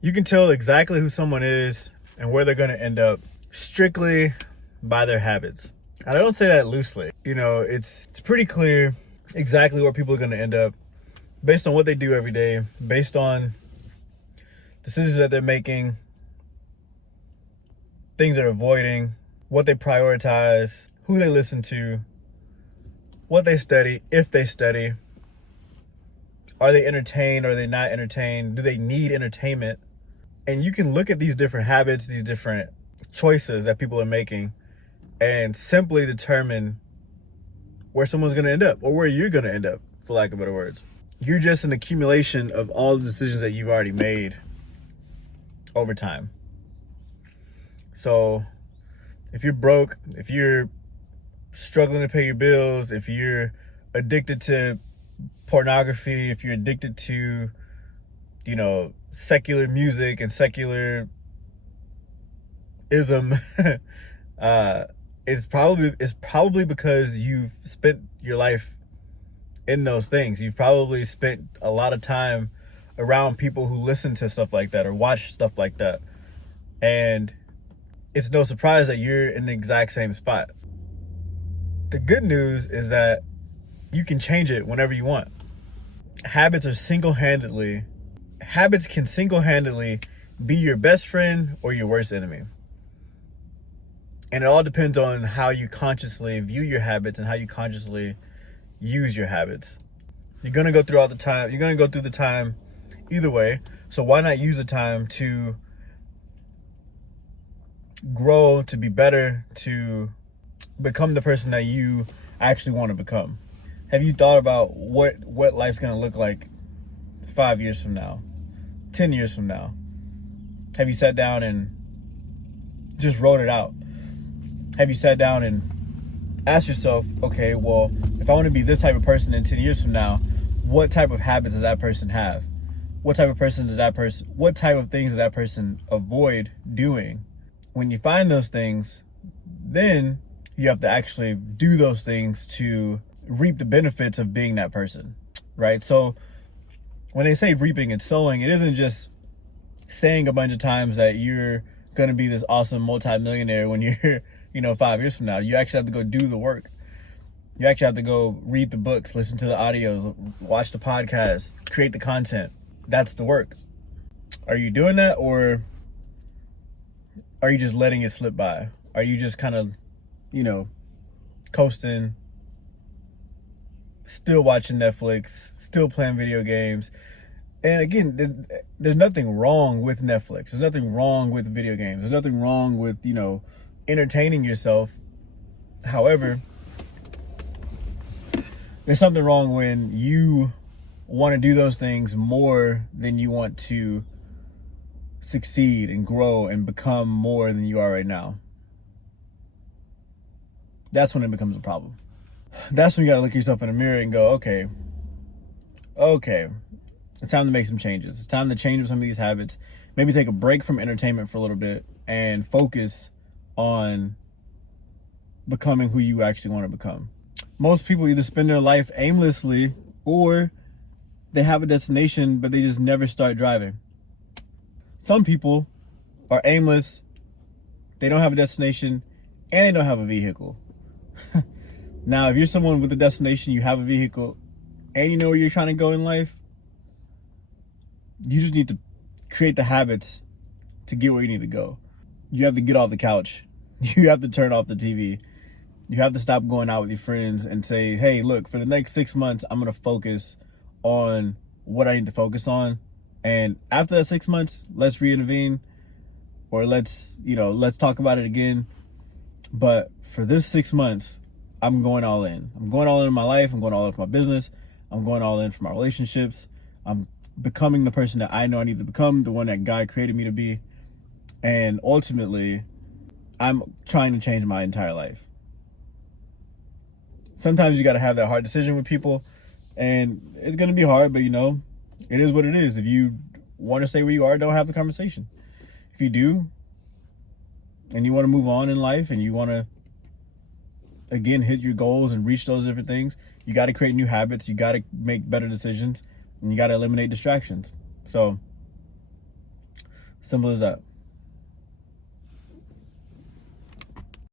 You can tell exactly who someone is and where they're going to end up strictly by their habits. And I don't say that loosely. It's pretty clear exactly where people are going to end up based on what they do every day, based on decisions that they're making, things they're avoiding, what they prioritize, who they listen to, what they study, if they study. Are they entertained? Are they not entertained? Do they need entertainment? And you can look at these different habits, these different choices that people are making, and simply determine where someone's going to end up or where you're going to end up, for lack of better words. You're just an accumulation of all the decisions that you've already made over time. So if you're broke, if you're struggling to pay your bills, if you're addicted to pornography, if you're addicted to, secular music and secularism, it's probably because you've spent your life in those things. You've probably spent a lot of time around people who listen to stuff like that or watch stuff like that. And it's no surprise that you're in the exact same spot. The good news is that you can change it whenever you want. Habits can single-handedly be your best friend or your worst enemy. And it all depends on how you consciously view your habits and how you consciously use your habits. You're going to go through the time either way. So why not use the time to grow, to be better, to become the person that you actually want to become? Have you thought about what life's going to look like 5 years from now, 10 years from now? Have you sat down and just wrote it out? Have you sat down and asked yourself, okay, well, if I want to be this type of person in 10 years from now, what type of habits does that person have? What type of things does that person avoid doing? When you find those things, then you have to actually do those things to reap the benefits of being that person, right? So when they say reaping and sowing, it isn't just saying a bunch of times that you're going to be this awesome multimillionaire when you're 5 years from now. You actually have to go do the work. You actually have to go read the books, listen to the audios, watch the podcast, create the content. That's the work. Are you doing that, or are you just letting it slip by? Are you just kind of, coasting, still watching Netflix, still playing video games? And again, there's nothing wrong with Netflix. There's nothing wrong with video games. There's nothing wrong with, entertaining yourself. However, there's something wrong when you want to do those things more than you want to succeed and grow and become more than you are right now. That's when it becomes a problem. That's when you got to look yourself in the mirror and go, okay, it's time to make some changes. It's time to change some of these habits. Maybe take a break from entertainment for a little bit and focus on becoming who you actually want to become. Most people either spend their life aimlessly, or they have a destination, but they just never start driving. Some people are aimless, they don't have a destination, and they don't have a vehicle. Now, if you're someone with a destination, you have a vehicle, and you know where you're trying to go in life, you just need to create the habits to get where you need to go. You have to get off the couch. You have to turn off the TV. You have to stop going out with your friends and say, hey, look, for the next 6 months, I'm going to focus on what I need to focus on. And after that 6 months, let's reinvene, or let's talk about it again. But for this 6 months, I'm going all in. I'm going all in my life. I'm going all in for my business. I'm going all in for my relationships. I'm becoming the person that I know I need to become, the one that God created me to be. And ultimately, I'm trying to change my entire life. Sometimes you got to have that hard decision with people, and it's going to be hard, but it is what it is. If you want to stay where you are, don't have the conversation. If you do, and you want to move on in life, and you want to, again, hit your goals and reach those different things, you got to create new habits. You got to make better decisions, and you got to eliminate distractions. So Simple as that.